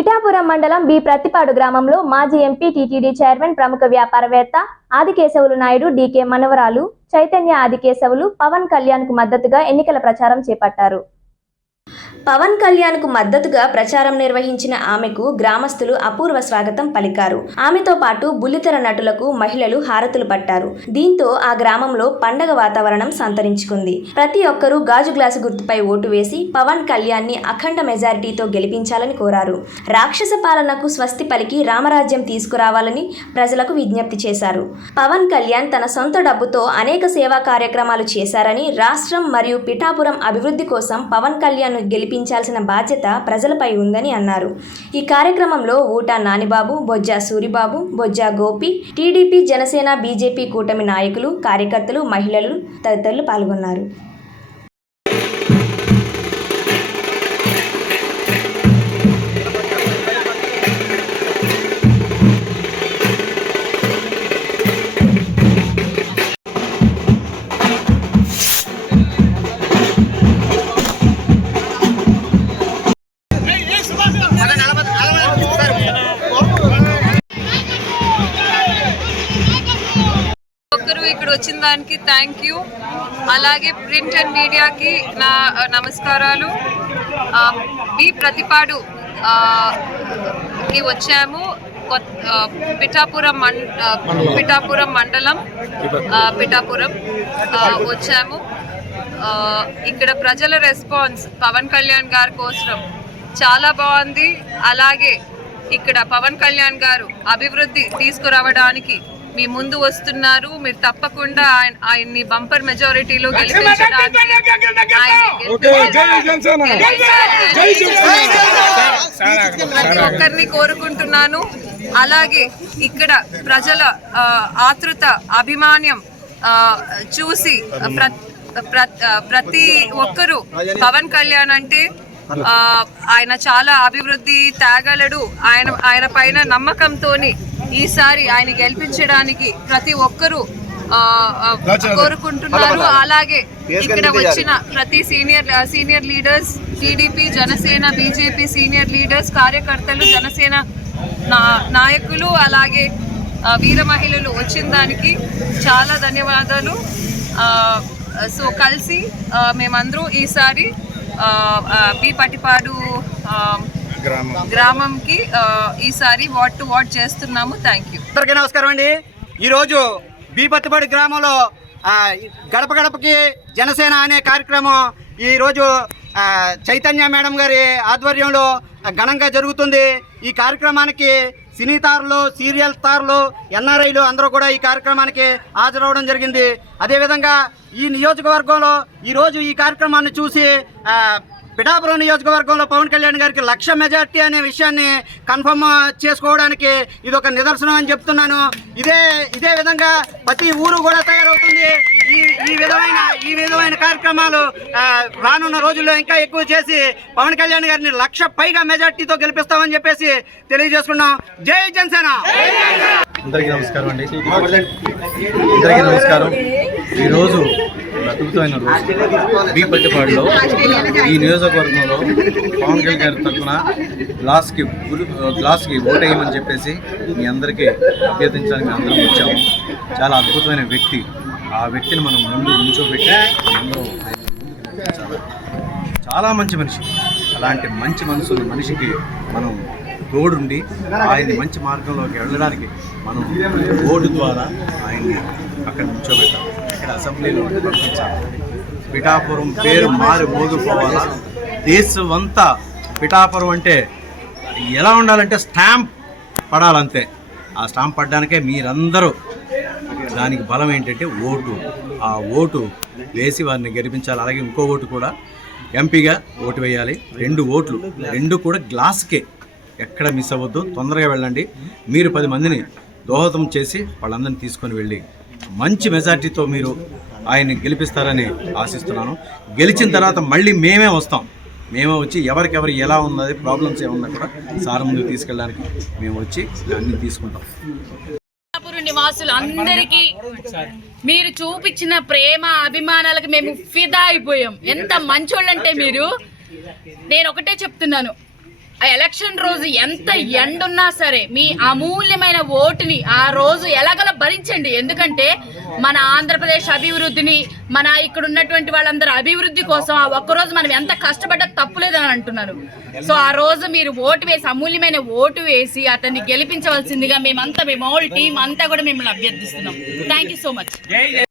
పిఠాపురం మండలం బి ప్రతిపాడు గ్రామంలో మాజీ ఎంపీ టీటీడీ చైర్మన్ ప్రముఖ వ్యాపారవేత్త ఆదికేశవులు నాయుడు డీకే మనవరాలు చైతన్య ఆదికేశవులు పవన్ కళ్యాణ్కు మద్దతుగా ఎన్నికల ప్రచారం చేపట్టారు. పవన్ కళ్యాణ్కు మద్దతుగా ప్రచారం నిర్వహించిన ఆమెకు గ్రామస్తులు అపూర్వ స్వాగతం పలికారు. ఆమెతో పాటు బుల్లితెర నటులకు మహిళలు హారతులు పట్టారు. దీంతో ఆ గ్రామంలో పండగ వాతావరణం సంతరించుకుంది. ప్రతి ఒక్కరూ గాజు గ్లాసు గుర్తుపై ఓటు వేసి పవన్ కళ్యాణ్ని అఖండ మెజారిటీతో గెలిపించాలని కోరారు. రాక్షస పాలనకు స్వస్తి పలికి రామరాజ్యం తీసుకురావాలని ప్రజలకు విజ్ఞప్తి చేశారు. పవన్ కళ్యాణ్ తన సొంత డబ్బుతో అనేక సేవా కార్యక్రమాలు చేశారని రాష్ట్రం మరియు పిఠాపురం అభివృద్ధి కోసం పవన్ కళ్యాణ్ గెలిపి గెలిపించాల్సిన బాధ్యత ప్రజలపై ఉందని అన్నారు. ఈ కార్యక్రమంలో ఊటా నానిబాబు బొజ్జా సూరిబాబు బొజ్జా గోపి టీడీపీ జనసేన బీజేపీ కూటమి నాయకులు కార్యకర్తలు మహిళలు తదితరులు పాల్గొన్నారు. ఒక్కరు ఇక్కడ వచ్చిన దానికి థ్యాంక్ యూ అలాగే ప్రింట్ అండ్ మీడియాకి నా నమస్కారాలు. మీ ప్రతిపాడు కి వచ్చాము. ఆ, పిఠాపురం మం పిఠాపురం మండలం పిఠాపురం. వచ్చాము. ఇక్కడ ప్రజల రెస్పాన్స్ పవన్ కళ్యాణ్ గారి కోసం చాలా బాగుంది. అలాగే ఇక్కడ పవన్ కళ్యాణ్ గారు అభివృద్ధి తీసుకురావడానికి మీ ముందు వస్తున్నారు మీరు తప్పకుండా ఆయన ఆయన్ని బంపర్ మెజారిటీలో గెలిపించడానికి ఒక్కరిని కోరుకుంటున్నాను. అలాగే ఇక్కడ ప్రజల ఆతృత అభిమాన్యం చూసి ప్ర- ప్ర- ఆ, ప్రతి ఒక్కరూ పవన్ కళ్యాణ్ అంటే ఆ, ఆయన చాలా అభివృద్ధి త్యాగలడు. ఆయన ఆయన పైన నమ్మకంతోని ఈసారి ఆయన గెలిపించడానికి ప్రతి ఒక్కరూ కోరుకుంటున్నారు. అలాగే ఇక్కడ వచ్చిన ప్రతి senior senior leaders TDP Janasena BJP senior leaders కార్యకర్తలు జనసేన నా- నాయకులు అలాగే వీర మహిళలు వచ్చిన దానికి చాలా ధన్యవాదాలు. సో కలిసి మేమందరూ ఈసారి బి పటిపాడు గ్రామంకి ఈసారి వాట్ టు వాట్ చేస్తున్నాము. థ్యాంక్ యూ అందరికీ నమస్కారం అండి. ఈరోజు బీపత్తిపాడు గ్రామంలో గడప గడపకి జనసేన అనే కార్యక్రమం ఈరోజు చైతన్య మేడం గారి ఆధ్వర్యంలో ఘనంగా జరుగుతుంది. ఈ కార్యక్రమానికి సినీ తారులు సీరియల్ తారులు ఎన్ఆర్ఐలు అందరూ కూడా ఈ కార్యక్రమానికి హాజరవడం జరిగింది. అదేవిధంగా ఈ నియోజకవర్గంలో ఈరోజు ఈ కార్యక్రమాన్ని చూసి పిఠాపురం నియోజకవర్గంలో పవన్ కళ్యాణ్ గారికి లక్ష మెజార్టీ అనే విషయాన్ని కన్ఫర్మ్ చేసుకోవడానికి ఇది ఒక నిదర్శనం అని చెప్తున్నాను. ఇదే ఇదే విధంగా ప్రతి ఊరు కూడా తయారవుతుంది. ఈ ఈ విధమైన ఈ విధమైన కార్యక్రమాలు రానున్న రోజుల్లో ఇంకా ఎక్కువ చేసి పవన్ కళ్యాణ్ గారిని లక్ష పైగా మెజార్టీతో గెలిపిస్తామని చెప్పేసి తెలియజేసుకున్నాం. జై జనసేన! అందరికీ నమస్కారం అండి. అందరికీ నమస్కారం. ఈరోజు అద్భుతమైన రోజు. ఈ నియోజకవర్గంలో పవన్ కళ్యాణ్ గారి తరఫున గ్లాస్కి గ్లాస్కి ఓటేయమని చెప్పేసి మీ అందరికీ అభ్యర్థించడానికి అందరం వచ్చాము. చాలా అద్భుతమైన వ్యక్తి. ఆ వ్యక్తిని మనం ముందు నుంచోబెట్టి అందరూ చాలా మంచి మనిషి. అలాంటి మంచి మనసున్న మనిషికి మనం తోడుండి ఆయన్ని మంచి మార్గంలోకి వెళ్ళడానికి మనం ఓటు ద్వారా ఆయన్ని అక్కడ నుంచోబెట్టాలి అసెంబ్లీలో పిఠాపురం పేరు మారి మోగిపోవాలా? దేశం అంతా పిఠాపురం అంటే ఎలా ఉండాలంటే స్టాంప్ పడాలంతే. ఆ స్టాంప్ పడడానికే మీరందరూ దానికి బలం ఏంటంటే ఓటు. ఆ ఓటు వేసి వారిని గెలిపించాలి. అలాగే ఇంకో ఓటు కూడా ఎంపీగా ఓటు వేయాలి. రెండు ఓట్లు. రెండు కూడా గ్లాస్కే. ఎక్కడ మిస్ అవ్వద్దు. తొందరగా వెళ్ళండి. మీరు పది మందిని దోహదం చేసి వాళ్ళందరినీ తీసుకొని వెళ్ళి మంచి మెజార్టీతో మీరు ఆయన్ని గెలిపిస్తారని ఆశిస్తున్నాను. గెలిచిన తర్వాత మళ్ళీ మేమే వస్తాం. మేమే వచ్చి ఎవరికెవరు ఎలా ఉన్నది ప్రాబ్లమ్స్ ఏమున్నా కూడా సార్ ముందుకు తీసుకెళ్ళడానికి మేము వచ్చి అన్ని తీసుకుంటాం. నివాసులు అందరికీ మీరు చూపించిన ప్రేమ అభిమానాలకు మేము ఫిదా అయిపోయాం. ఎంత మంచోళ్ళంటే మీరు. నేను ఒకటే చెప్తున్నాను. ఎలక్షన్ రోజు ఎంత ఎండున్నా సరే మీ అమూల్యమైన ఓటుని ఆ రోజు ఎలాగలా భరించండి. ఎందుకంటే మన ఆంధ్రప్రదేశ్ అభివృద్ధిని మన ఇక్కడ ఉన్నటువంటి వాళ్ళందరూ అభివృద్ధి కోసం ఆ ఒక్కరోజు మనం ఎంత కష్టపడ్డా తప్పులేదని అంటున్నారు. సో ఆ రోజు మీరు ఓటు వేసి అమూల్యమైన ఓటు వేసి అతన్ని గెలిపించవలసిందిగా మేమంతా మేము ఆల్ టీం అంతా కూడా మిమ్మల్ని అభ్యర్థిస్తున్నాం. Thank you so much